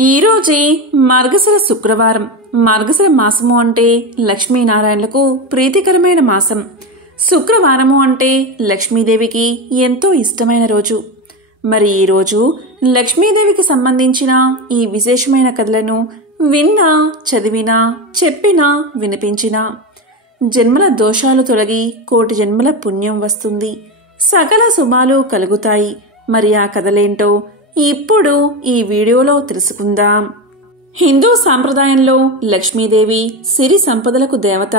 ఈరోజే మార్గశిర శుక్రవారం. మార్గశిర మాసము అంటే లక్ష్మీనారాయణలకు ప్రీతికరమైన మాసం. శుక్రవారము అంటే లక్ష్మీదేవికి ఎంతో ఇష్టమైన రోజు. మరి ఈరోజు లక్ష్మీదేవికి సంబంధించిన ఈ విశేషమైన కథలను విన్నా, చదివినా, చెప్పినా, వినిపించినా జన్మల దోషాలు తొలగి కోటి జన్మల పుణ్యం వస్తుంది, సకల శుభాలు కలుగుతాయి. మరి ఆ కథలేంటో ఇప్పుడు ఈ వీడియోలో తెలుసుకుందాం. హిందూ సాంప్రదాయంలో లక్ష్మీదేవి సిరి సంపదలకు దేవత.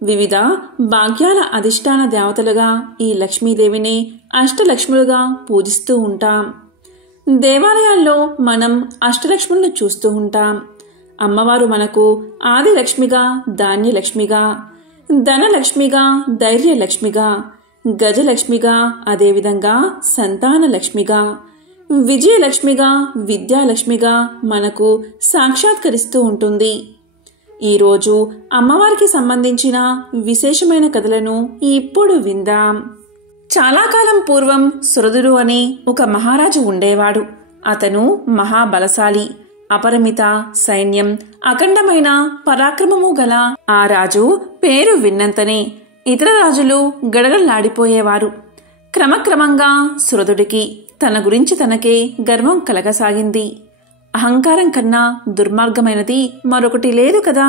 వివిధ భాగ్యాల అధిష్టాన దేవతలుగా ఈ లక్ష్మీదేవిని అష్టలక్ష్ములుగా పూజిస్తూ ఉంటాం. దేవాలయాల్లో మనం అష్టలక్ష్ములను చూస్తూ ఉంటాం. అమ్మవారు మనకు ఆదిలక్ష్మిగా, ధాన్యలక్ష్మిగా, ధనలక్ష్మిగా, ధైర్యలక్ష్మిగా, గజలక్ష్మిగా, అదేవిధంగా సంతానలక్ష్మిగా, విజయలక్ష్మిగా, విద్యాలక్ష్మిగా మనకు సాక్షాత్కరిస్తూ ఉంటుంది. ఈరోజు అమ్మవారికి సంబంధించిన విశేషమైన కథలను ఇప్పుడు విందాం. చాలా కాలం పూర్వం సురదుడు అని ఒక మహారాజు ఉండేవాడు. అతను మహాబలశాలి, అపరిమిత సైన్యం, అఖండమైన పరాక్రమము గల ఆ రాజు పేరు విన్నంతనే ఇతర రాజులు గడగడలాడిపోయేవారు. క్రమక్రమంగా సురదుడికి తన గురించి తనకే గర్వం కలగసాగింది. అహంకారం కన్నా దుర్మార్గమైనది మరొకటి లేదు కదా.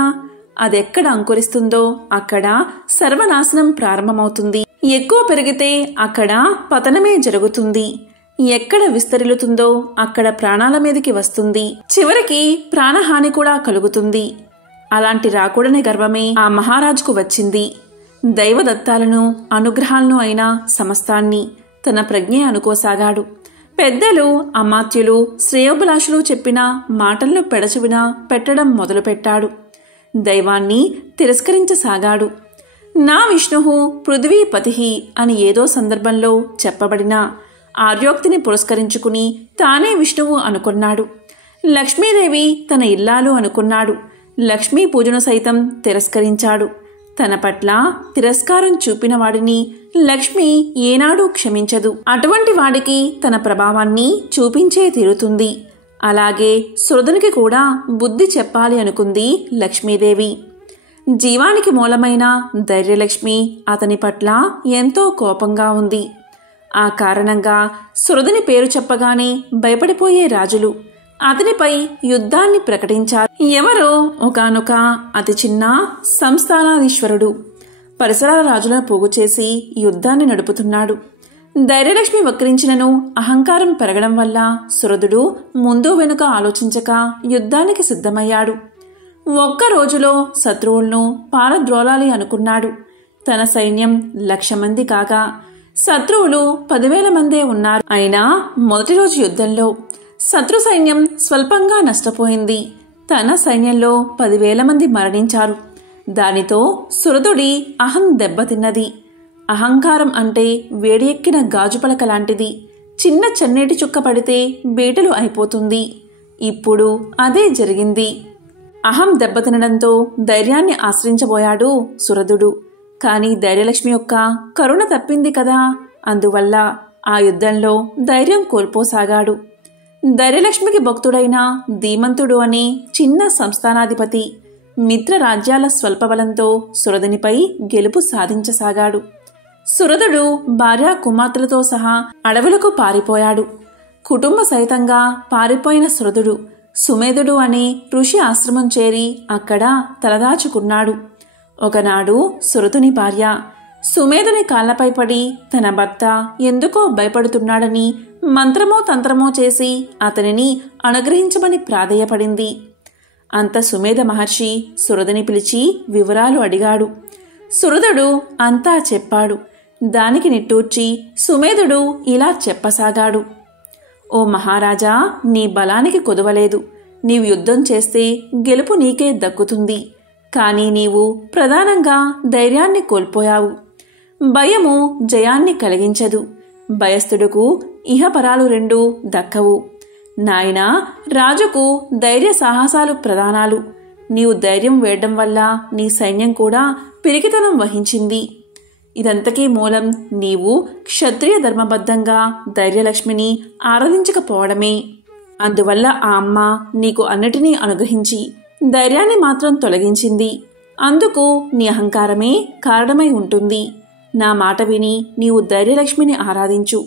అదెక్కడ అంకురిస్తుందో అక్కడ సర్వనాశనం ప్రారంభమవుతుంది. ఎక్కువ పెరిగితే అక్కడ పతనమే జరుగుతుంది. ఎక్కడ విస్తరిల్లుతుందో అక్కడ ప్రాణాల మీదకి వస్తుంది. చివరికి ప్రాణహాని కూడా కలుగుతుంది. అలాంటి రాకూడని గర్వమే ఆ మహారాజుకు వచ్చింది. దైవదత్తాలను, అనుగ్రహాలను అయిన సమస్తాన్ని తన ప్రజ్ఞే అనుకోసాగాడు. పెద్దలు, అమాత్యులు, శ్రేయోభిలాషులు చెప్పిన మాటలను పెడచెవిన పెట్టడం మొదలుపెట్టాడు. దైవాన్ని తిరస్కరించసాగాడు. నా విష్ణుః పృథ్వీపతిః అని ఏదో సందర్భంలో చెప్పబడిన ఆర్యోక్తిని పురస్కరించుకుని తానే విష్ణువు అనుకున్నాడు. లక్ష్మీదేవి తన ఇల్లాలు అనుకున్నాడు. లక్ష్మీ పూజను సైతం తిరస్కరించాడు. తన పట్ల తిరస్కారం చూపిన వాడిని లక్ష్మి ఏనాడూ క్షమించదు. అటువంటి వాడికి తన ప్రభావాన్ని చూపించే తీరుతుంది. అలాగే సురదునికి కూడా బుద్ధి చెప్పాలి అనుకుంది లక్ష్మీదేవి. జీవానికి మూలమైన ధైర్యలక్ష్మి అతని పట్ల ఎంతో కోపంగా ఉంది. ఆ కారణంగా సురదుని పేరు చెప్పగానే భయపడిపోయే రాజులు అతనిపై యుద్ధాన్ని ప్రకటించారు. ఎవరో ఒకానొక అతి చిన్న సంస్థానాధీశ్వరుడు పరిసరాల రాజులను పోగు చేసి యుద్ధాన్ని నడుపుతున్నాడు. ధైర్యలక్ష్మి వక్రించినను అహంకారం పెరగడం వల్ల సురదుడు ముందు వెనుక ఆలోచించక యుద్ధానికి సిద్ధమయ్యాడు. ఒక్క రోజులో శత్రువులను పారద్రోలాలి అనుకున్నాడు. తన సైన్యం 1,00,000 మంది కాగా శత్రువులు 10,000 మందే ఉన్నారు. అయినా మొదటి రోజు యుద్ధంలో శత్రు సైన్యం స్వల్పంగా నష్టపోయింది. తన సైన్యంలో 10,000 మంది మరణించారు. దానితో సురదుడి అహం దెబ్బతిన్నది. అహంకారం అంటే వేడి ఎక్కిన గాజుపలక లాంటిది. చిన్న చన్నీటి చుక్క పడితే బీటలు అయిపోతుంది. ఇప్పుడు అదే జరిగింది. అహం దెబ్బతినడంతో ధైర్యాన్ని ఆశ్రయించబోయాడు సురదుడు. కాని ధైర్యలక్ష్మి యొక్క కరుణ తప్పింది కదా. అందువల్ల ఆ యుద్ధంలో ధైర్యం కోల్పోసాగాడు. ధైర్యలక్ష్మికి భక్తుడైన ధీమంతుడు అనే చిన్న సంస్థానాధిపతి మిత్ర రాజ్యాల స్వల్పబలంతో సురదునిపై గెలుపు సాధించసాగాడు. సురదుడు భార్యా కుమార్తెలతో సహా అడవులకు పారిపోయాడు. కుటుంబ సహితంగా పారిపోయిన సురదుడు సుమేధుడు అనే ఋషి ఆశ్రమం చేరి అక్కడ తలదాచుకున్నాడు. ఒకనాడు సురదుని భార్య సుమేధుని కాళ్లపై పడి తన భర్త ఎందుకో భయపడుతున్నాడని మంత్రమో తంత్రమో చేసి అతనిని అనుగ్రహించమని ప్రాధేయపడింది. అంత సుమేధ మహర్షి సురదుని పిలిచి వివరాలు అడిగాడు. సురదుడు అంతా చెప్పాడు. దానికి నిట్టూర్చి సుమేధుడు ఇలా చెప్పసాగాడు. ఓ మహారాజా, నీ బలానికి కొదవలేదు. నీవు యుద్ధం చేస్తే గెలుపు నీకే దక్కుతుంది. కానీ నీవు ప్రధానంగా ధైర్యాన్ని కోల్పోయావు. భయము జయాన్ని కలిగించదు. భయస్థుడుకు ఇహపరాలు రెండూ దక్కవు. నాయనా, రాజుకు ధైర్య సాహసాలు ప్రధానాలు. నీవు ధైర్యం వేయడం వల్ల నీ సైన్యం కూడా పిరికితనం వహించింది. ఇదంతకీ మూలం నీవు క్షత్రియ ధర్మబద్ధంగా ధైర్యలక్ష్మిని ఆరాధించకపోవడమే. అందువల్ల ఆ అమ్మ నీకు అన్నిటినీ అనుగ్రహించి ధైర్యాన్ని మాత్రం తొలగించింది. అందుకు నీ అహంకారమే కారణమై ఉంటుంది. నా మాట విని నీవు ధైర్యలక్ష్మిని ఆరాధించు,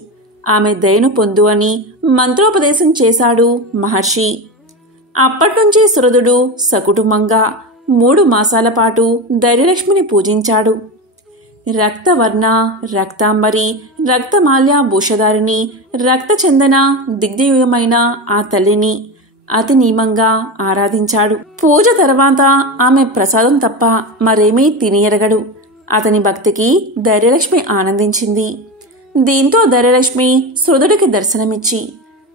ఆమె దయను పొందు అని మంత్రోపదేశం చేశాడు మహర్షి. అప్పట్నుంచి సురధుడు సకుటుంబంగా 3 మాసాల పాటు ధైర్యలక్ష్మిని పూజించాడు. రక్తవర్ణ, రక్తాంబరి, రక్తమాల్య భూషధారిని, రక్తచందన దిగ్విజయమైన ఆ తల్లిని అతి నియమంగా ఆరాధించాడు. పూజ తర్వాత ఆమె ప్రసాదం తప్ప మరేమీ తినియరగడు. అతని భక్తికి ధైర్యలక్ష్మి ఆనందించింది. దీంతో ధైర్యలక్ష్మి సురధుడికి దర్శనమిచ్చి,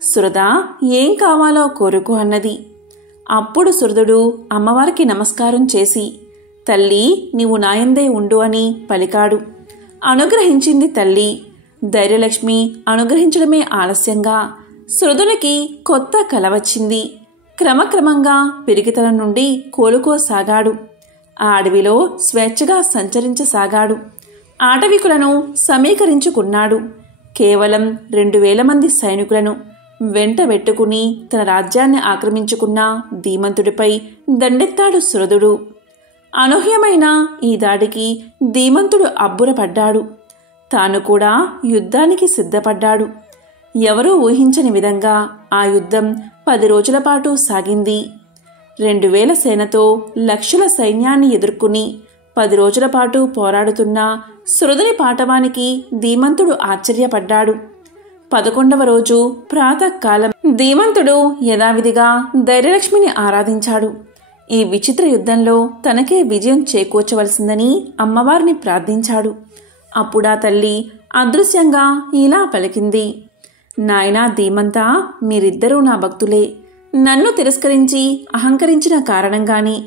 సురధ, ఏం కావాలో కోరుకో అన్నది. అప్పుడు సురధుడు అమ్మవారికి నమస్కారం చేసి, తల్లి, నీవు నాయందే ఉండు అని పలికాడు. అనుగ్రహించింది తల్లి. ధైర్యలక్ష్మి అనుగ్రహించడమే ఆలస్యంగా సురధునికి కొత్త కల వచ్చింది. క్రమక్రమంగా పిరికితనం నుండి కోలుకోసాగాడు. ఆ అడవిలో స్వేచ్ఛగా సంచరించసాగాడు. ఆటవికులను సమీకరించుకున్నాడు. కేవలం 2000 మంది సైనికులను వెంట పెట్టుకుని తన రాజ్యాన్ని ఆక్రమించుకున్న ధీమంతుడిపై దండెత్తాడు సురధుడు. అనూహ్యమైన ఈ దాడికి ధీమంతుడు అబ్బురపడ్డాడు. తాను కూడా యుద్ధానికి సిద్ధపడ్డాడు. ఎవరూ ఊహించని విధంగా ఆ యుద్ధం 10 రోజుల పాటు సాగింది. 2000 సేనతో లక్షల సైన్యాన్ని ఎదుర్కొని 10 రోజుల పాటు పోరాడుతున్న సురధుని పాటవానికి ధీమంతుడు ఆశ్చర్యపడ్డాడు. 11వ రోజు ప్రాతకాలం ధీమంతుడు యథావిధిగా ధైర్యలక్ష్మిని ఆరాధించాడు. ఈ విచిత్ర యుద్ధంలో తనకే విజయం చేకూర్చవలసిందని అమ్మవారిని ప్రార్థించాడు. అప్పుడా తల్లి అదృశ్యంగా ఇలా పలికింది, నాయనా ధీమంతా, మీరిద్దరూ నా భక్తులే. నన్ను తిరస్కరించి అహంకరించిన కారణంగానే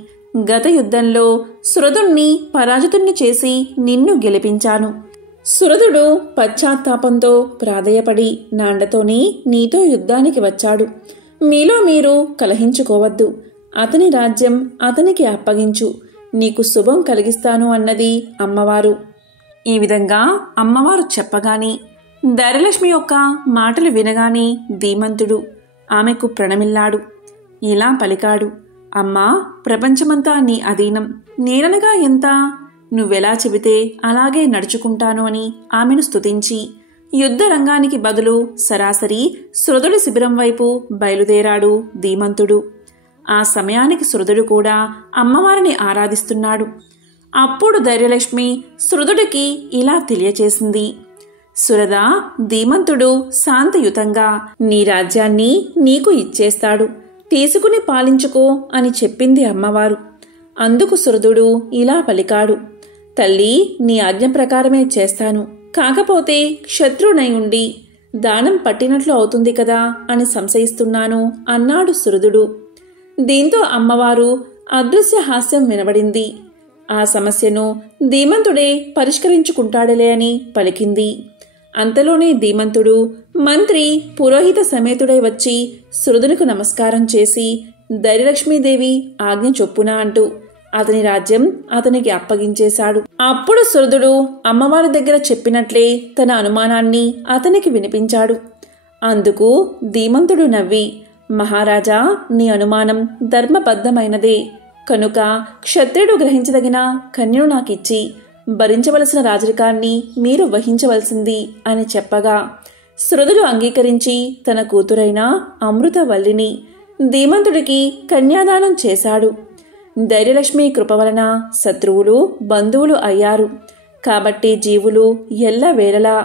గత యుద్ధంలో సురధుణ్ణి పరాజితుణ్ణి చేసి నిన్ను గెలిపించాను. సురధుడు పశ్చాత్తాపంతో ప్రాధేయపడి నాండతోనే నీతో యుద్ధానికి వచ్చాడు. మీలో మీరు కలహించుకోవద్దు. అతని రాజ్యం అతనికి అప్పగించు, నీకు శుభం కలిగిస్తాను అన్నది అమ్మవారు. ఈ విధంగా అమ్మవారు చెప్పగానే ధైర్యలక్ష్మి యొక్క మాటలు వినగానే ధీమంతుడు ఆమెకు ప్రణమిల్లాడు. ఇలా పలికాడు, అమ్మా, ప్రపంచమంతా నీ అధీనం. నేననగా ఎంత? నువ్వెలా చెబితే అలాగే నడుచుకుంటాను అని ఆమెను స్తుతించి యుద్ధ రంగానికి బదులు సరాసరి సురధుడి శిబిరం వైపు బయలుదేరాడు ధీమంతుడు. ఆ సమయానికి సురధుడు కూడా అమ్మవారిని ఆరాధిస్తున్నాడు. అప్పుడు ధైర్యలక్ష్మి సురధుడికి ఇలా తెలియచేసింది, సురధ, ధీమంతుడు శాంతియుతంగా నీ రాజ్యాన్ని నీకు ఇచ్చేస్తాడు, తీసుకుని పాలించుకో అని చెప్పింది అమ్మవారు. అందుకు సురధుడు ఇలా పలికాడు, తల్లి, నీ ఆజ్ఞ ప్రకారమే చేస్తాను. కాకపోతే శత్రువునై ఉండి దానం పట్టినట్లు అవుతుంది కదా అని సంశయిస్తున్నాను అన్నాడు సురధుడు. దీంతో అమ్మవారు అదృశ్య హాస్యం వినబడింది. ఆ సమస్యను ధీమంతుడే పరిష్కరించుకుంటాడులే అని పలికింది. అంతలోనే ధీమంతుడు మంత్రి పురోహిత సమేతుడై వచ్చి సురధునికి నమస్కారం చేసి ధైర్యలక్ష్మీదేవి ఆజ్ఞ చొప్పున అంటూ అతని రాజ్యం అతనికి అప్పగించేశాడు. అప్పుడు సురధుడు అమ్మవారి దగ్గర చెప్పినట్లే తన అనుమానాన్ని అతనికి వినిపించాడు. అందుకు ధీమంతుడు నవ్వి, మహారాజా, నీ అనుమానం ధర్మబద్ధమైనదే. కనుక క్షత్రియుడు గ్రహించదగిన కన్యను నాకిచ్చి భరించవలసిన రాజరికాన్ని మీరు వహించవలసింది అని చెప్పగా సురధుడు అంగీకరించి తన కూతురైన అమృతవల్లిని ధీమంతుడికి కన్యాదానం చేశాడు. ధైర్యలక్ష్మి కృప వలన శత్రువులు బంధువులు అయ్యారు. కాబట్టి జీవులు ఎల్లవేళలా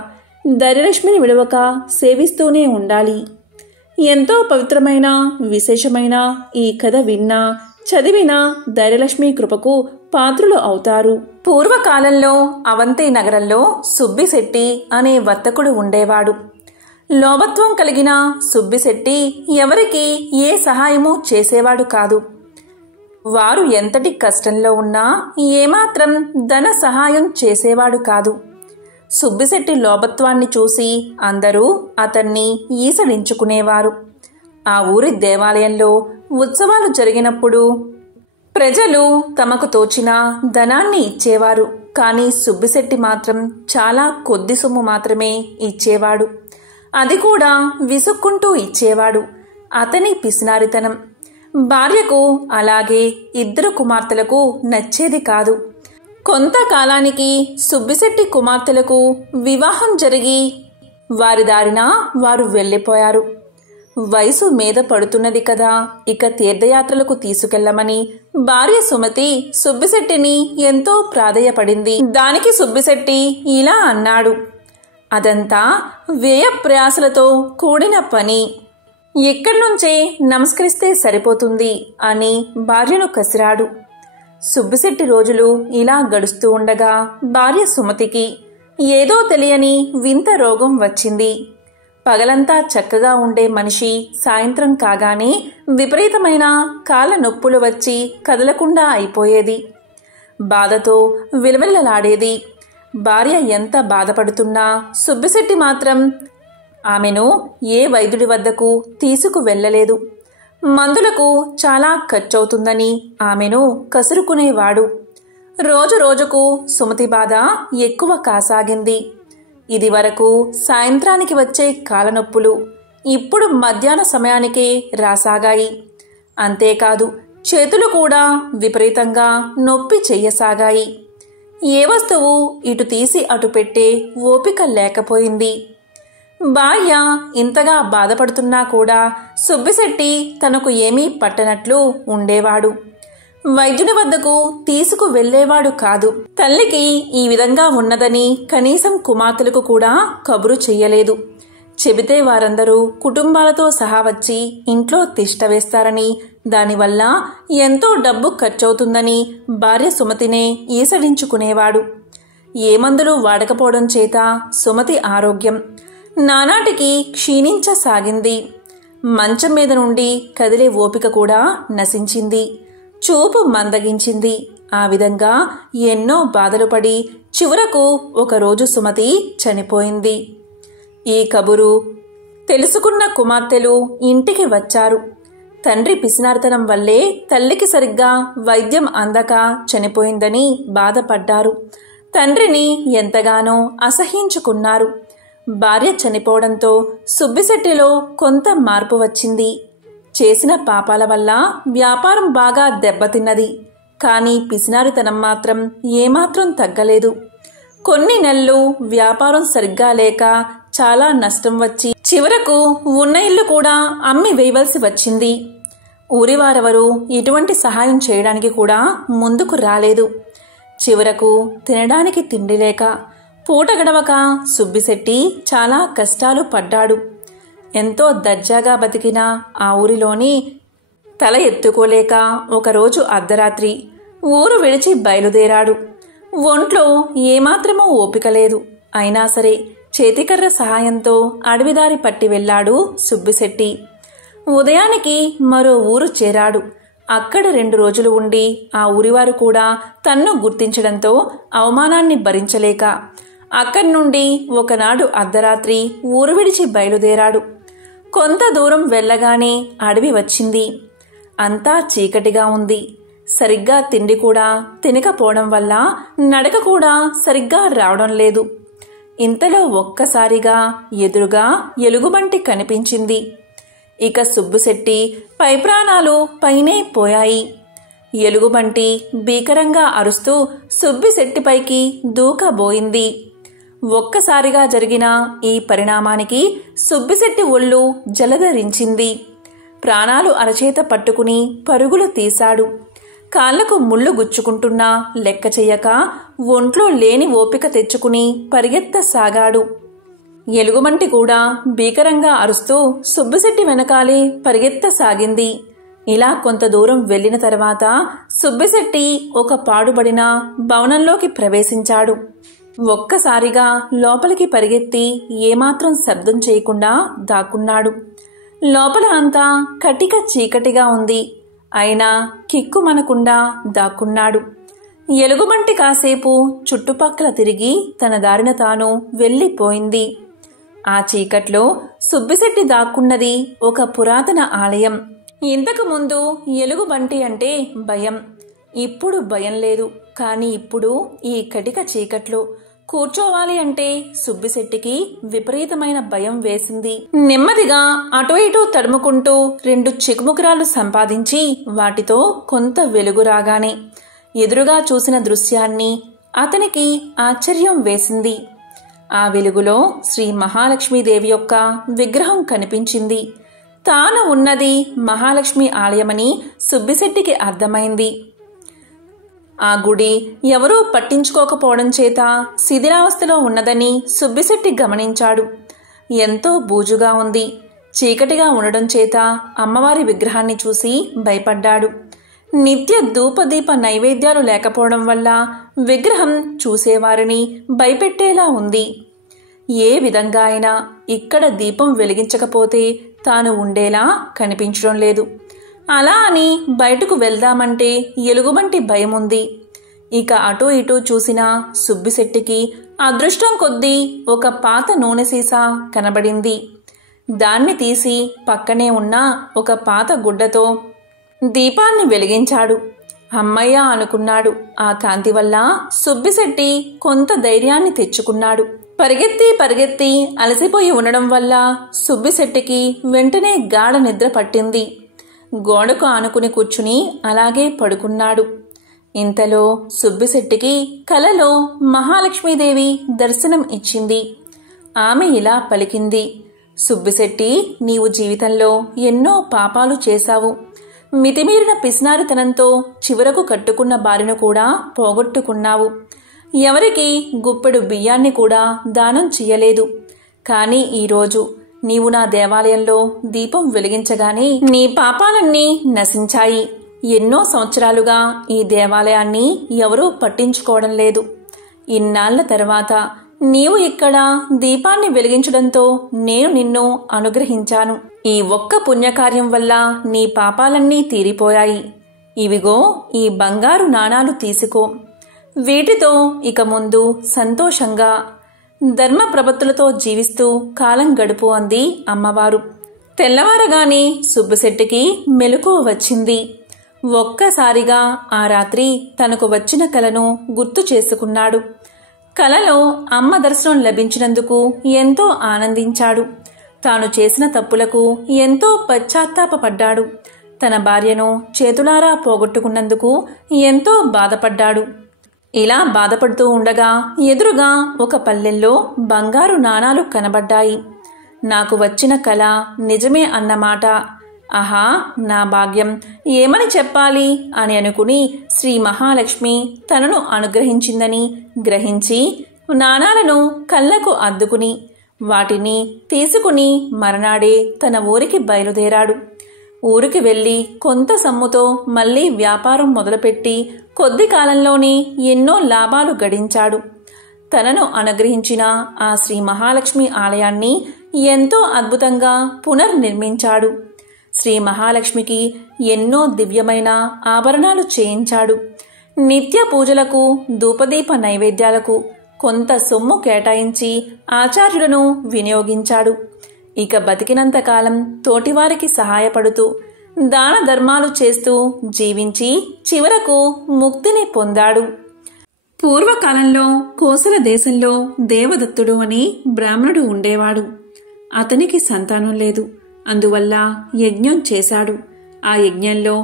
ధైర్యలక్ష్మిని విడవక సేవిస్తూనే ఉండాలి. ఎంతో పవిత్రమైన విశేషమైన ఈ కథ విన్నా చదివినా ధైర్యలక్ష్మి కృపకు పాత్రులు అవుతారు. పూర్వకాలంలో అవంతి నగరంలో సుబ్బిశెట్టి అనే వర్తకుడు ఉండేవాడు. లోభత్వం కలిగిన సుబ్బిశెట్టి ఎవరికి ఏ సహాయము చేసేవాడు కాదు. వారు ఎంతటి కష్టంలో ఉన్నా ఏమాత్రం ధన సహాయం చేసేవాడు కాదు. సుబ్బిశెట్టి లోభత్వాన్ని చూసి అందరూ అతన్ని ఈసడించుకునేవారు. ఆ ఊరి దేవాలయంలో ఉత్సవాలు జరిగినప్పుడు ప్రజలు తమకు తోచిన ధనాన్ని ఇచ్చేవారు. కానీ సుబ్బిశెట్టి మాత్రం చాలా కొద్ది సొమ్ము మాత్రమే ఇచ్చేవాడు. అది కూడా విసుక్కుంటూ ఇచ్చేవాడు. అతని పిసినారితనం. భార్యకు అలాగే 2 కుమార్తెలకు నచ్చేది కాదు. కొంతకాలానికి సుబ్బిశెట్టి కుమార్తెలకు వివాహం జరిగి వారి దారిన వారు వెళ్ళిపోయారు. వయసు మీద పడుతున్నది కదా, ఇక తీర్థయాత్రలకు తీసుకెళ్లమని భార్య సుమతి సుబ్బిశెట్టిని ఎంతో ప్రాధేయపడింది. దానికి సుబ్బిశెట్టి ఇలా అన్నాడు, అదంతా వ్యయ ప్రయాసలతో కూడిన పని, ఇక్కడి నుంచే నమస్కరిస్తే సరిపోతుంది అని భార్యను కసిరాడు. సుబ్బిశెట్టి రోజులు ఇలా గడుస్తూ ఉండగా భార్య సుమతికి ఏదో తెలియని వింత రోగం వచ్చింది. పగలంతా చక్కగా ఉండే మనిషి సాయంత్రం కాగానే విపరీతమైన కాళ్ళ నొప్పులు వచ్చి కదలకుండా అయిపోయేది. బాధతో విలవిలలాడేది. భార్య ఎంత బాధపడుతున్నా సుబ్బిశెట్టి మాత్రం ఆమెను ఏ వైద్యుడి వద్దకు తీసుకు వెళ్ళలేదు. మందులకు చాలా ఖర్చవుతుందని ఆమెను కసురుకునేవాడు. రోజు రోజుకు సుమతి బాధ ఎక్కువ కాసాగింది. ఇది వరకు సాయంత్రానికి వచ్చే కాలనొప్పులు ఇప్పుడు మధ్యాహ్న సమయానికే రాసాగాయి. అంతేకాదు చేతులు కూడా విపరీతంగా నొప్పి చెయ్యసాగాయి. ఏ వస్తువు ఇటు తీసి అటు పెట్టే ఓపిక లేకపోయింది. భార్య ఇంతగా బాధపడుతున్నా కూడా సుబ్బిశెట్టి తనకు ఏమీ పట్టనట్లు ఉండేవాడు. వైద్యుని వద్దకు తీసుకు వెళ్లేవాడు కాదు. తల్లికి ఈ విధంగా ఉన్నదని కనీసం కుమార్తెలకు కూడా కబురు చెయ్యలేదు. చెబితే వారందరూ కుటుంబాలతో సహా వచ్చి ఇంట్లో తిష్ట వేస్తారని, దానివల్ల ఎంతో డబ్బు ఖర్చవుతుందని భార్య సుమతినే ఈసడించుకునేవాడు. ఏ మందులు వాడకపోవడం చేత సుమతి ఆరోగ్యం నానాటికి క్షీణించసాగింది. మంచం మీద నుండి కదిలే ఓపిక కూడా నశించింది. చూపు మందగించింది. ఆ విధంగా ఎన్నో బాధలు పడి చివరకు ఒకరోజు సుమతి చనిపోయింది. ఈ కబురు తెలుసుకున్న కుమార్తెలు ఇంటికి వచ్చారు. తండ్రి పిసినారితనం వల్లే తల్లికి సరిగ్గా వైద్యం అందక చనిపోయిందని బాధపడ్డారు. తండ్రిని ఎంతగానో అసహ్యించుకున్నారు. భార్య చనిపోవడంతో సుబ్బిశెట్టిలో కొంత మార్పు వచ్చింది. చేసిన పాపాల వల్ల వ్యాపారం బాగా దెబ్బతిన్నది. కానీ పిసినారితనం మాత్రం ఏమాత్రం తగ్గలేదు. కొన్ని నెలలు వ్యాపారం సరిగ్గా లేక చాలా నష్టం వచ్చి చివరకు ఉన్న ఇల్లు కూడా అమ్మి వేయవలసి వచ్చింది. ఊరివారెవరూ ఇటువంటి సహాయం చేయడానికి కూడా ముందుకు రాలేదు. చివరకు తినడానికి తిండి లేక పూట గడవక సుబ్బిశెట్టి చాలా కష్టాలు పడ్డాడు. ఎంతో దర్జాగా బతికిన ఆ ఊరిలోని తల ఎత్తుకోలేక ఒకరోజు అర్ధరాత్రి ఊరు విడిచి బయలుదేరాడు. ఒంట్లో ఏమాత్రమూ ఓపిక లేదు. అయినా సరే చేతికర్ర సహాయంతో అడవిదారి పట్టి వెళ్లాడు సుబ్బిశెట్టి. ఉదయానికి మరో ఊరు చేరాడు. అక్కడ 2 రోజులు ఉండి ఆ ఊరివారు కూడా తన్ను గుర్తించడంతో అవమానాన్ని భరించలేక అక్కడి నుండి ఒకనాడు అర్ధరాత్రి ఊరు విడిచి బయలుదేరాడు. కొంత దూరం వెళ్ళగానే అడవి వచ్చింది. అంతా చీకటిగా ఉంది. సరిగ్గా తిండి కూడా తినకపోవడం వల్ల నడక కూడా సరిగ్గా రావడం లేదు. ఇంతలో ఒక్కసారిగా ఎదురుగా ఎలుగుబంటి కనిపించింది. ఇక సుబ్బిశెట్టి పై ప్రాణాలు పైనే పోయాయి. ఎలుగుబంటి భీకరంగా అరుస్తూ సుబ్బిశెట్టిపైకి దూకబోయింది. ఒక్కసారిగా జరిగిన ఈ పరిణామానికి సుబ్బిశెట్టి ఒళ్ళు జలధరించింది. ప్రాణాలు అరచేత పట్టుకుని పరుగులు తీశాడు. కాళ్లకు ముళ్ళు గుచ్చుకుంటున్నా లెక్క చెయ్యక ఒంట్లో లేని ఓపిక తెచ్చుకుని పరిగెత్తసాగాడు. ఎలుగుబంటి కూడా భీకరంగా అరుస్తూ సుబ్బిశెట్టి వెనకాలే పరిగెత్తసాగింది. ఇలా కొంత దూరం వెళ్లిన తర్వాత సుబ్బిశెట్టి ఒక పాడుబడిన భవనంలోకి ప్రవేశించాడు. ఒక్కసారిగా లోపలికి పరిగెత్తి ఏమాత్రం శబ్దం చేయకుండా దాక్కున్నాడు. లోపల అంతా కటిక చీకటిగా ఉంది. అయినా కిక్కుమనకుండా దాక్కున్నాడు. ఎలుగుబంటి కాసేపు చుట్టుపక్కల తిరిగి తన దారిన తాను వెళ్ళిపోయింది. ఆ చీకట్లో సుబ్బిశెట్టి దాక్కున్నది ఒక పురాతన ఆలయం. ఇంతకు ముందు ఎలుగుబంటి అంటే భయం. ఇప్పుడు భయం లేదు. కాని ఇప్పుడు ఈ కటిక చీకట్లో కూర్చోవాలి అంటే సుబ్బిశెట్టికి విపరీతమైన భయం వేసింది. నెమ్మదిగా అటూ ఇటూ తడుముకుంటూ 2 చికుముకురాలు సంపాదించి వాటితో కొంత వెలుగు రాగానే ఎదురుగా చూసిన దృశ్యాన్ని అతనికి ఆశ్చర్యం వేసింది. ఆ వెలుగులో శ్రీ మహాలక్ష్మీదేవి యొక్క విగ్రహం కనిపించింది. తాను ఉన్నది మహాలక్ష్మి ఆలయమని సుబ్బిశెట్టికి అర్థమైంది. ఆ గుడి ఎవరూ పట్టించుకోకపోవడం చేత శిథిలావస్థలో ఉన్నదని సుబ్బిశెట్టి గమనించాడు. ఎంతో బూజుగా ఉంది. చీకటిగా ఉండడం చేత అమ్మవారి విగ్రహాన్ని చూసి భయపడ్డాడు. నిత్య ధూపదీప నైవేద్యాలు లేకపోవడం వల్ల విగ్రహం చూసేవారిని భయపెట్టేలా ఉంది. ఏ విధంగా అయినా ఇక్కడ దీపం వెలిగించకపోతే తాను ఉండేలా కనిపించడం లేదు. అలా అని బయటకు వెళ్దామంటే ఎలుగుబంటి భయముంది. ఇక అటూ ఇటూ చూసిన సుబ్బిశెట్టికి అదృష్టం కొద్దీ ఒక పాత నూనె సీసా కనబడింది. దాన్ని తీసి పక్కనే ఉన్న ఒక పాత గుడ్డతో దీపాన్ని వెలిగించాడు. అమ్మయ్య అనుకున్నాడు. ఆ కాంతి వల్ల సుబ్బిశెట్టి కొంత ధైర్యాన్ని తెచ్చుకున్నాడు. పరిగెత్తి అలసిపోయి ఉండడం వల్ల సుబ్బిశెట్టికి వెంటనే గాఢ నిద్ర పట్టింది. గోడకు ఆనుకుని కూర్చుని అలాగే పడుకున్నాడు. ఇంతలో సుబ్బిశెట్టికి కలలో మహాలక్ష్మీదేవి దర్శనం ఇచ్చింది. ఆమె ఇలా పలికింది, సుబ్బిశెట్టి, నీవు జీవితంలో ఎన్నో పాపాలు చేశావు. మితిమీరిన పిసినారితనంతో చివరకు కట్టుకున్న భార్యను కూడా పోగొట్టుకున్నావు. ఎవరికి గుప్పెడు బియ్యాన్ని కూడా దానం చెయ్యలేదు. కానీ ఈరోజు నీవు నా దేవాలయంలో దీపం వెలిగించగానే నీ పాపాలన్నీ నశించాయి. ఎన్నో సంవత్సరాలుగా ఈ దేవాలయాన్ని ఎవరూ పట్టించుకోవడం లేదు. ఇన్నాళ్ల తర్వాత నీవు ఇక్కడ దీపాన్ని వెలిగించడంతో నేను నిన్ను అనుగ్రహించాను. ఈ ఒక్క పుణ్యకార్యం వల్ల నీ పాపాలన్నీ తీరిపోయాయి. ఇవిగో ఈ బంగారు నాణాలు తీసుకో. వీటితో ఇక ముందు సంతోషంగా ధర్మ ప్రపత్తులతో జీవిస్తూ కాలం గడుపు అంది అమ్మవారు. తెల్లవారగానే సుబ్బిశెట్టికి మెలకువ వచ్చింది. ఒక్కసారిగా ఆ రాత్రి తనకు వచ్చిన కలను గుర్తు చేసుకున్నాడు. కలలో అమ్మ దర్శనం లభించినందుకు ఎంతో ఆనందించాడు. తాను చేసిన తప్పులకు ఎంతో పశ్చాత్తాపపడ్డాడు. తన భార్యను చేతులారా పోగొట్టుకున్నందుకు ఎంతో బాధపడ్డాడు. ఇలా బాధపడుతూ ఉండగా ఎదురుగా ఒక పల్లెల్లో బంగారు నాణాలు కనబడ్డాయి. నాకు వచ్చిన కల నిజమే అన్నమాట. ఆహా, నా భాగ్యం, ఏమని చెప్పాలి అని అనుకుని శ్రీ మహాలక్ష్మి తనను అనుగ్రహించిందని గ్రహించి నాణాలను కళ్ళకు అద్దుకుని వాటిని తీసుకుని మరనాడే తన ఊరికి బయలుదేరాడు. ఊరికి వెళ్లి కొంత సొమ్ముతో మళ్లీ వ్యాపారం మొదలుపెట్టి కొద్ది కాలంలోనే ఎన్నో లాభాలు గడించాడు. తనను అనుగ్రహించిన ఆ శ్రీ మహాలక్ష్మి ఆలయాన్ని ఎంతో అద్భుతంగా పునర్నిర్మించాడు. శ్రీ మహాలక్ష్మికి ఎన్నో దివ్యమైన ఆభరణాలు చేయించాడు. నిత్య పూజలకు, ధూపదీప నైవేద్యాలకు కొంత సొమ్ము కేటాయించి ఆచార్యులను వినియోగించాడు. ఇక బతికినంతకాలం తోటివారికి సహాయపడుతూ దాన ధర్మాలు చేస్తూ జీవించి చివరకు ముక్తిని పొందాడు. పూర్వకాలంలో కోసల దేశంలో దేవదత్తుడు అని బ్రాహ్మణుడు ఉండేవాడు. అతనికి సంతానం లేదు. అందువల్ల యజ్ఞం చేశాడు. ఆ యజ్ఞంలో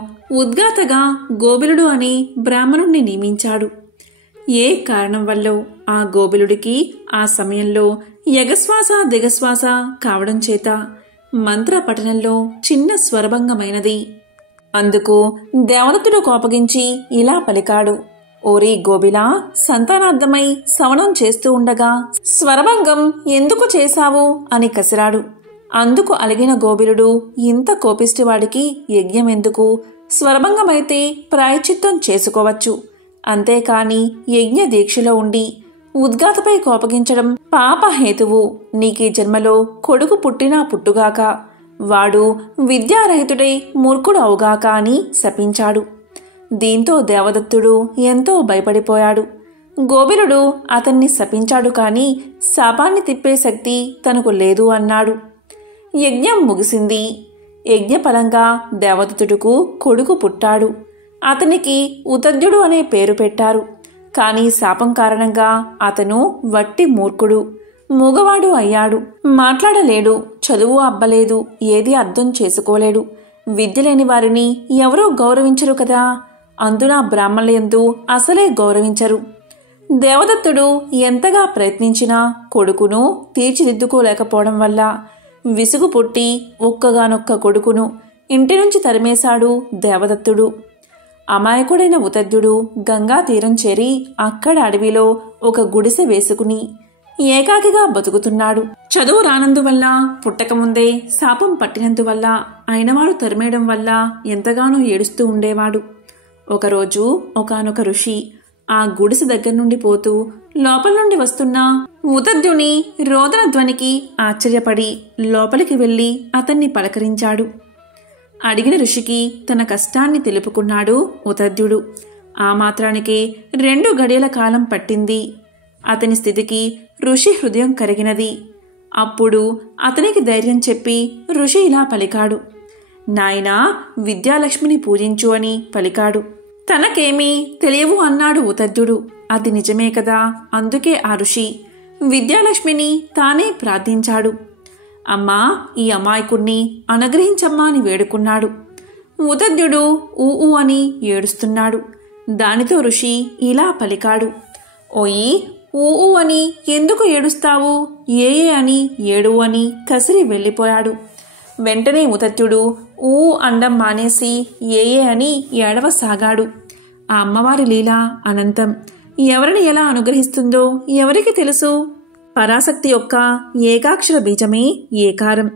ఉద్గాతగా గోబిలుడు అని బ్రాహ్మణుణ్ణి నియమించాడు. ఏ కారణం వల్లో ఆ గోబిలుడికి ఆ సమయంలో యగశ్వాస దిగశ్వాస కావడం చేత మంత్ర పఠనంలో చిన్న స్వరభంగమైనది. అందుకు దేవదత్తుడు కోపగించి ఇలా పలికాడు, ఓరి గోబిలా, సంతానార్థమై శ్రవణం చేస్తూ ఉండగా స్వరభంగం ఎందుకు చేశావు అని కసిరాడు. అందుకు అలిగిన గోబిలుడు, ఇంత కోపిష్టివాడికి యజ్ఞం ఎందుకు? స్వరభంగమైతే ప్రాయశ్చిత్తం చేసుకోవచ్చు. అంతేకాని యజ్ఞ దీక్షలో ఉండి ఉద్గాతపై కోపగించడం పాపహేతువు. నీకీ జన్మలో కొడుకు పుట్టినా పుట్టుగాక, వాడు విద్యారహితుడై మూర్ఖుడు అవుగాక అని శపించాడు. దీంతో దేవదత్తుడు ఎంతో భయపడిపోయాడు. గోబిలుడు అతన్ని శపించాడు కాని శాపాన్ని తిప్పే శక్తి తనకు లేదు అన్నాడు. యజ్ఞం ముగిసింది. యజ్ఞఫలంగా దేవదత్తుడుకు కొడుకు పుట్టాడు. అతనికి ఉతద్యుడు అనే పేరు పెట్టారు. కానీ శాపం కారణంగా అతను వట్టి మూర్ఖుడు, మూగవాడు అయ్యాడు. మాట్లాడలేడు, చదువు అబ్బలేదు, ఏదీ అర్థం చేసుకోలేడు. విద్య లేని వారిని ఎవరూ గౌరవించరు కదా. అందున బ్రాహ్మణులందు అసలే గౌరవించరు. దేవదత్తుడు ఎంతగా ప్రయత్నించినా కొడుకును తీర్చిదిద్దుకోలేకపోవడం వల్ల విసుగు పుట్టి ఒక్కగానొక్క కొడుకును ఇంటి నుంచి తరిమేశాడు దేవదత్తుడు. అమాయకుడైన ఉతద్యుడు గంగా తీరం చేరి అక్కడ అడవిలో ఒక గుడిసె వేసుకుని ఏకాకిగా బతుకుతున్నాడు. చదువు రానందువల్ల, పుట్టకముందే శాపం పట్టినందువల్ల, అయినవాడు తరిమేయడం వల్ల ఎంతగానో ఏడుస్తూ ఉండేవాడు. ఒకరోజు ఒకానొక ఋషి ఆ గుడిసె దగ్గర నుండి పోతూ లోపల నుండి వస్తున్న ఉతద్యుని రోదన ధ్వనికి ఆశ్చర్యపడి లోపలికి వెళ్లి అతన్ని పలకరించాడు. అడిగిన ఋషికి తన కష్టాన్ని తెలుపుకున్నాడు ఉతద్యుడు. ఆ మాత్రానికే 2 గడియల కాలం పట్టింది. అతని స్థితికి ఋషి హృదయం కరిగినది. అప్పుడు అతనికి ధైర్యం చెప్పి ఋషి ఇలా పలికాడు. నాయనా, విద్యాలక్ష్మిని పూజించు అని పలికాడు. తనకేమీ తెలియవు అన్నాడు ఉతద్యుడు. అది నిజమే కదా. అందుకే ఆ ఋషి విద్యాలక్ష్మిని తానే ప్రార్థించాడు. అమ్మా, ఈ అమాయకుణ్ణి అనుగ్రహించమ్మా అని వేడుకున్నాడు. ఉతద్యుడు ఊ అని ఏడుస్తున్నాడు. దానితో ఋషి ఇలా పలికాడు. ఓయి, ఊ అని ఎందుకు ఏడుస్తావు? ఏ అని ఏడు అని కసిరి వెళ్ళిపోయాడు. వెంటనే ఉతద్యుడు ఊ అండం మానేసి ఏ అని ఏడవసాగాడు. ఆ అమ్మవారి లీల అనంతం. ఎవరిని ఎలా అనుగ్రహిస్తుందో ఎవరికి తెలుసు? పరాశక్తి యొక్క ఏకాక్షర బీజమే ఏకారం.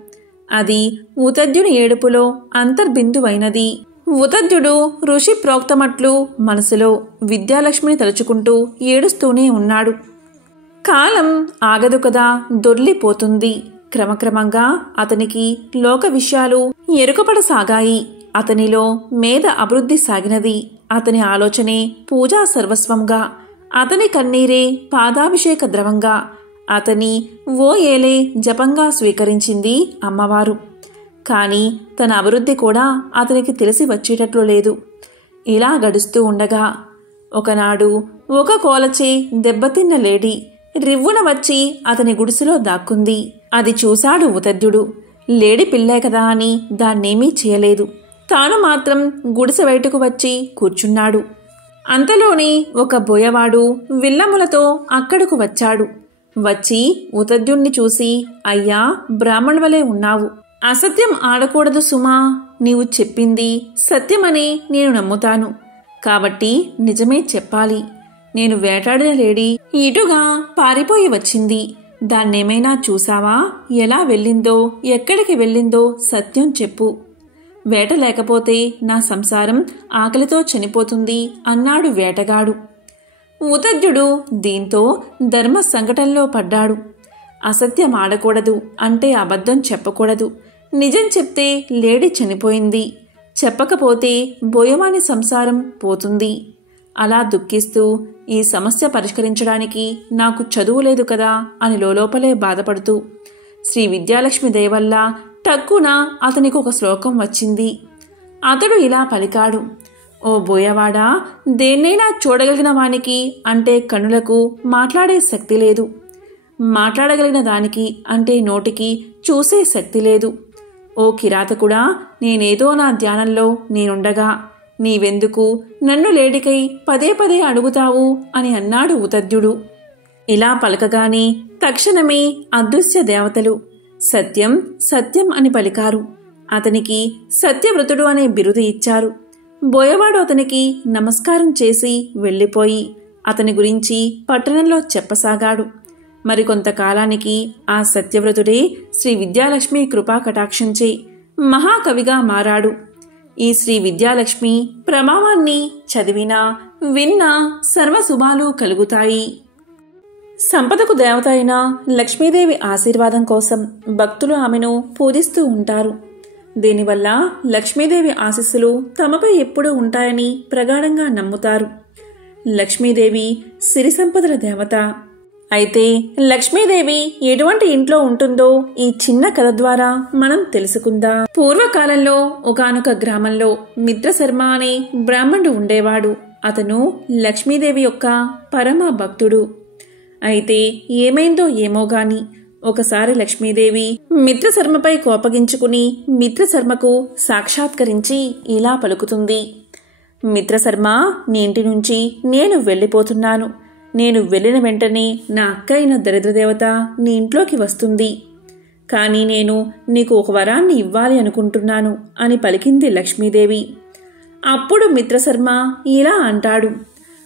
అది ఉతద్యుని ఏడుపులో అంతర్బిందువైనది. ఉతద్యుడు ఋషి ప్రోక్తమట్లు మనసులో విద్యాలక్ష్మిని తలుచుకుంటూ ఏడుస్తూనే ఉన్నాడు. కాలం ఆగదు కదా, దొర్లిపోతుంది. క్రమక్రమంగా అతనికి లోక విషయాలు ఎరుకపడసాగాయి. అతనిలో మేధ అభివృద్ధి సాగినది. అతని ఆలోచనే పూజా సర్వస్వంగా, అతని కన్నీరే పాదాభిషేక ద్రవంగా, అతని ఓ ఏలే జపంగా స్వీకరించింది అమ్మవారు. కాని తన అభివృద్ధి కూడా అతనికి తెలిసి వచ్చేటట్లు లేదు. ఇలా గడుస్తూ ఉండగా ఒకనాడు ఒక కోలచే దెబ్బతిన్న లేడీ రివ్వున వచ్చి అతని గుడిసెలో దాక్కుంది. అది చూశాడు ఉతద్యుడు. లేడి పిల్లే కదా అని దాన్నేమీ చేయలేదు. తాను మాత్రం గుడిసె బయటకు వచ్చి కూర్చున్నాడు. అంతలోనే ఒక బోయవాడు విల్లములతో అక్కడకు వచ్చాడు. వచ్చి ఉతద్యుణ్ణి చూసి, అయ్యా, బ్రాహ్మణువలే ఉన్నావు. అసత్యం ఆడకూడదు సుమా. నీవు చెప్పింది సత్యమని నేను నమ్ముతాను. కాబట్టి నిజమే చెప్పాలి. నేను వేటాడిన లేడీ ఇటుగా పారిపోయి వచ్చింది. దాన్నేమైనా చూసావా? ఎలా వెళ్ళిందో, ఎక్కడికి వెళ్ళిందో సత్యం చెప్పు. వేట లేకపోతే నా సంసారం ఆకలితో చనిపోతుంది అన్నాడు వేటగాడు. ఉతద్యుడు దీంతో ధర్మ సంకటంలో పడ్డాడు. అసత్యం ఆడకూడదు అంటే అబద్ధం చెప్పకూడదు. నిజం చెప్తే లేడీ చనిపోయింది, చెప్పకపోతే బోయవాని సంసారం పోతుంది. అలా దుఃఖిస్తూ ఈ సమస్య పరిష్కరించడానికి నాకు చదువు లేదు కదా అని లోపలే బాధపడుతూ శ్రీ విద్యాలక్ష్మి దయవల్ల టక్కున అతనికి ఒక శ్లోకం వచ్చింది. అతడు ఇలా పలికాడు. ఓ బోయవాడా, దేన్నైనా చూడగలిగిన వానికి అంటే కనులకు మాట్లాడే శక్తి లేదు. మాట్లాడగలిగిన దానికి అంటే నోటికి చూసే శక్తి లేదు. ఓ కిరాతకుడా, నేనేదో నా ధ్యానంలో నేనుండగా నీవెందుకు నన్ను లేడికై పదే పదే అడుగుతావు అని అన్నాడు ఉతద్యుడు. ఇలా పలకగానే తక్షణమే అదృశ్య దేవతలు సత్యం సత్యం అని పలికారు. అతనికి సత్యవ్రతుడు అనే బిరుదు ఇచ్చారు. బోయవాడు అతనికి నమస్కారం చేసి వెళ్ళిపోయి అతని గురించి పట్టణంలో చెప్పసాగాడు. మరికొంతకాలానికి ఆ సత్యవ్రతుడే శ్రీ విద్యాలక్ష్మి కృపా కటాక్షంచే మహాకవిగా మారాడు. ఈ శ్రీ విద్యాలక్ష్మి ప్రభావాన్ని చదివినా విన్నా సర్వశుభాలు కలుగుతాయి. సంపదకు దేవత అయిన లక్ష్మీదేవి ఆశీర్వాదం కోసం భక్తులు ఆమెను పూజిస్తూ ఉంటారు. దీనివల్ల లక్ష్మీదేవి ఆశీస్సులు తమపై ఎప్పుడూ ఉంటాయని ప్రగాఢంగా నమ్ముతారు. లక్ష్మీదేవి సిరి సంపదల దేవత. అయితే లక్ష్మీదేవి ఎటువంటి ఇంట్లో ఉంటుందో ఈ చిన్న కథ ద్వారా మనం తెలుసుకుందాం. పూర్వకాలంలో ఒకానొక గ్రామంలో మిత్రశర్మ అనే బ్రాహ్మణుడు ఉండేవాడు. అతను లక్ష్మీదేవి యొక్క పరమ భక్తుడు. అయితే ఏమైందో ఏమో గాని ఒకసారి లక్ష్మీదేవి మిత్రశర్మపై కోపగించుకుని మిత్రశర్మకు సాక్షాత్కరించి ఇలా పలుకుతుంది. మిత్రశర్మ, నీ ఇంటి నుంచి నేను వెళ్ళిపోతున్నాను. నేను వెళ్ళిన వెంటనే నా అక్క అయిన దరిద్రదేవత నీ ఇంట్లోకి వస్తుంది. కానీ నేను నీకు ఒక వరాన్ని ఇవ్వాలి అనుకుంటున్నాను అని పలికింది లక్ష్మీదేవి. అప్పుడు మిత్రశర్మ ఇలా అంటాడు.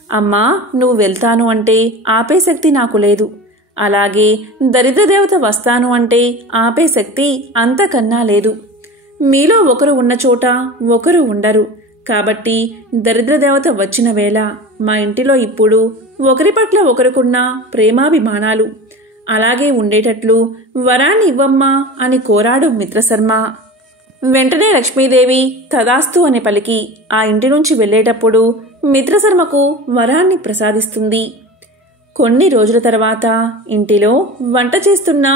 అమ్మా, నువ్వు వెళ్తాను అంటే ఆపే శక్తి నాకు లేదు. అలాగే దరిద్రదేవత వస్తాను అంటే ఆపే శక్తి అంతకన్నా లేదు. మీలో ఒకరు ఉన్న చోట ఒకరు ఉండరు. కాబట్టి దరిద్రదేవత వచ్చిన వేళ మా ఇంటిలో ఇప్పుడు ఒకరి పట్ల ఒకరికున్న ప్రేమాభిమానాలు అలాగే ఉండేటట్లు వరాన్ని ఇవ్వమ్మా అని కోరాడు మిత్రశర్మ. వెంటనే లక్ష్మీదేవి తదాస్తు అని పలికి ఆ ఇంటి నుంచి వెళ్ళేటప్పుడు మిత్రశర్మకు వరాన్ని ప్రసాదిస్తుంది. కొన్ని రోజుల తర్వాత ఇంటిలో వంట చేస్తున్న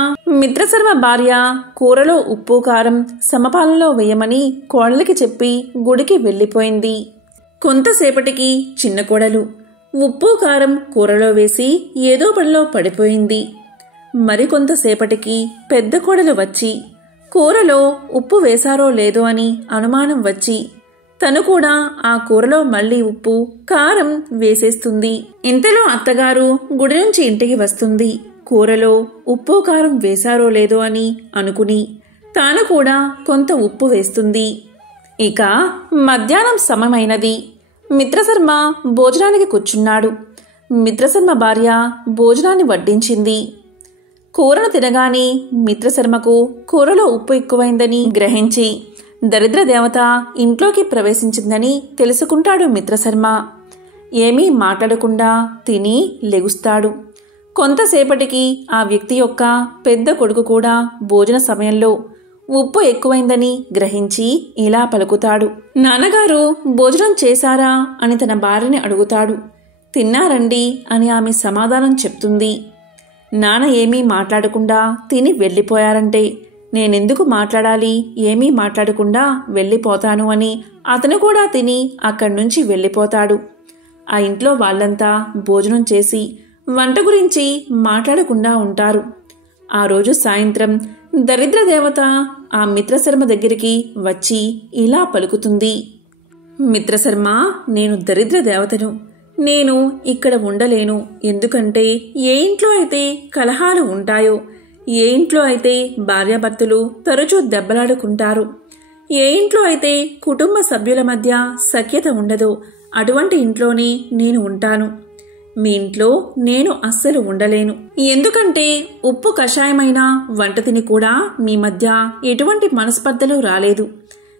మిత్రశర్మ భార్య కూరలో ఉప్పు కారం సమపాలనలో వేయమని కోడలికి చెప్పి గుడికి వెళ్ళిపోయింది. కొంతసేపటికి చిన్న కోడలు ఉప్పు కారం కూరలో వేసి ఏదో పనిలో పడిపోయింది. మరికొంతసేపటికి పెద్ద కోడలు వచ్చి కూరలో ఉప్పు వేశారో లేదో అని అనుమానం వచ్చి తను కూడా ఆ కూరలో మళ్లీ ఉప్పు కారం వేసేస్తుంది. ఇంతలో అత్తగారు గుడి నుంచి ఇంటికి వస్తుంది. కూరలో ఉప్పు కారం వేశారో లేదో అని అనుకుని తాను కూడా కొంత ఉప్పు వేస్తుంది. ఇక మధ్యాహ్నం సమయమైనది. మిత్రశర్మ భోజనానికి కూర్చున్నాడు. మిత్రశర్మ భార్య భోజనాన్ని వడ్డించింది. కూరను తినగానే మిత్రశర్మకు కూరలో ఉప్పు ఎక్కువైందని గ్రహించి దరిద్రదేవత ఇంట్లోకి ప్రవేశించిందని తెలుసుకుంటాడు మిత్రశర్మ. ఏమీ మాట్లాడకుండా తిని లెగుస్తాడు. కొంతసేపటికి ఆ వ్యక్తి యొక్క పెద్ద కొడుకు కూడా భోజన సమయంలో ఉప్పు ఎక్కువైందని గ్రహించి ఇలా పలుకుతాడు. నాన్నగారు భోజనం చేశారా అని తన భార్యని అడుగుతాడు. తిన్నారండి అని ఆమె సమాధానం చెప్తుంది. నాన్న ఏమీ మాట్లాడకుండా తిని వెళ్ళిపోయారంటే నేనెందుకు మాట్లాడాలి, ఏమీ మాట్లాడకుండా వెళ్ళిపోతాను అని అతను కూడా తిని అక్కడి నుంచి వెళ్ళిపోతాడు. ఆ ఇంట్లో వాళ్ళంతా భోజనం చేసి వంట గురించి మాట్లాడకుండా ఉంటారు. ఆ రోజు సాయంత్రం దరిద్రదేవత ఆ మిత్రశర్మ దగ్గరికి వచ్చి ఇలా పలుకుతుంది. మిత్రశర్మ, నేను దరిద్రదేవతను. నేను ఇక్కడ ఉండలేను. ఎందుకంటే ఏ ఇంట్లో అయితే కలహాలు ఉంటాయో, ఏ ఇంట్లో అయితే భార్యాభర్తలు తరచూ దెబ్బలాడుకుంటారు, ఏ ఇంట్లో అయితే కుటుంబ సభ్యుల మధ్య సఖ్యత ఉండదో అటువంటి ఇంట్లోనే నేను ఉంటాను. మీ ఇంట్లో నేను అస్సలు ఉండలేను. ఎందుకంటే ఉప్పు కషాయమైన వంట తిని కూడా మీ మధ్య ఎటువంటి మనస్పర్ధలు రాలేదు.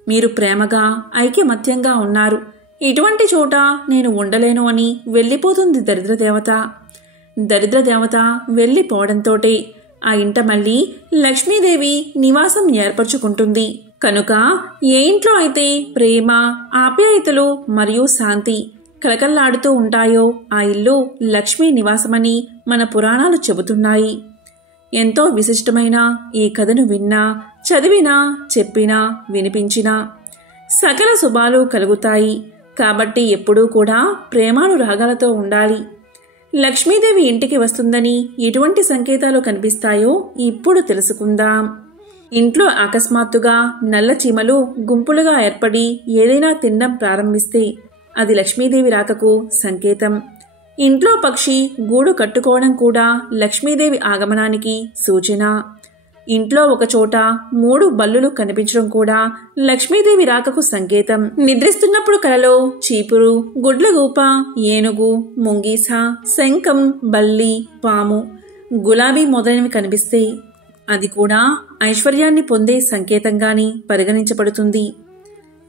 మీరు ప్రేమగా ఐక్యమత్యంగా ఉన్నారు. ఇటువంటి చోట నేను ఉండలేను అని వెళ్ళిపోతుంది దరిద్రదేవత. దరిద్రదేవత వెళ్ళిపోవడంతోటే ఆ ఇంట మళ్ళీ లక్ష్మీదేవి నివాసం ఏర్పరచుకుంటుంది. కనుక ఏ ఇంట్లో అయితే ప్రేమ, ఆప్యాయతలు మరియు శాంతి కలకల్లాడుతూ ఉంటాయో ఆ ఇల్లు లక్ష్మీ నివాసమని మన పురాణాలు చెబుతున్నాయి. ఎంతో విశిష్టమైన ఈ కథను విన్నా, చదివినా, చెప్పినా, వినిపించినా సకల శుభాలు కలుగుతాయి. కాబట్టి ఎప్పుడూ కూడా ప్రేమానురాగాలతో ఉండాలి. లక్ష్మీదేవి ఇంటికి వస్తుందని ఎటువంటి సంకేతాలు కనిపిస్తాయో ఇప్పుడు తెలుసుకుందాం. ఇంట్లో అకస్మాత్తుగా నల్ల చీమలు గుంపులుగా ఏర్పడి ఏదైనా తినడం ప్రారంభిస్తే అది లక్ష్మీదేవి రాకకు సంకేతం. ఇంట్లో పక్షి గూడు కట్టుకోవడం కూడా లక్ష్మీదేవి ఆగమనానికి సూచన. ఇంట్లో ఒకచోట 3 బల్లులు కనిపించడం కూడా లక్ష్మీదేవి రాకకు సంకేతం. నిద్రిస్తున్నప్పుడు కలలో చీపురు, గుడ్లగూప, ఏనుగు, ముంగీస, శంఖం, బల్లి, పాము, గులాబీ మొదలైనవి కనిపిస్తే అది కూడా ఐశ్వర్యాన్ని పొందే సంకేతంగాని పరిగణించబడుతుంది.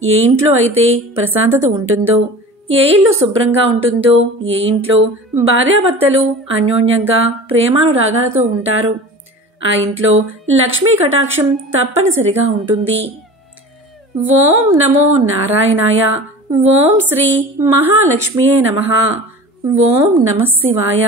ఏ ఇంట్లో అయితే ప్రశాంతత ఉంటుందో, ఏ ఇల్లు శుభ్రంగా ఉంటుందో, ఏ ఇంట్లో భార్యాభర్తలు అన్యోన్యంగా ప్రేమానురాగాలతో ఉంటారో ఆ ఇంట్లో లక్ష్మీ కటాక్షం తప్పనిసరిగా ఉంటుంది. ఓం నమో నారాయణాయ. ఓం శ్రీ మహాలక్ష్మియే నమః. ఓం నమః శివాయ.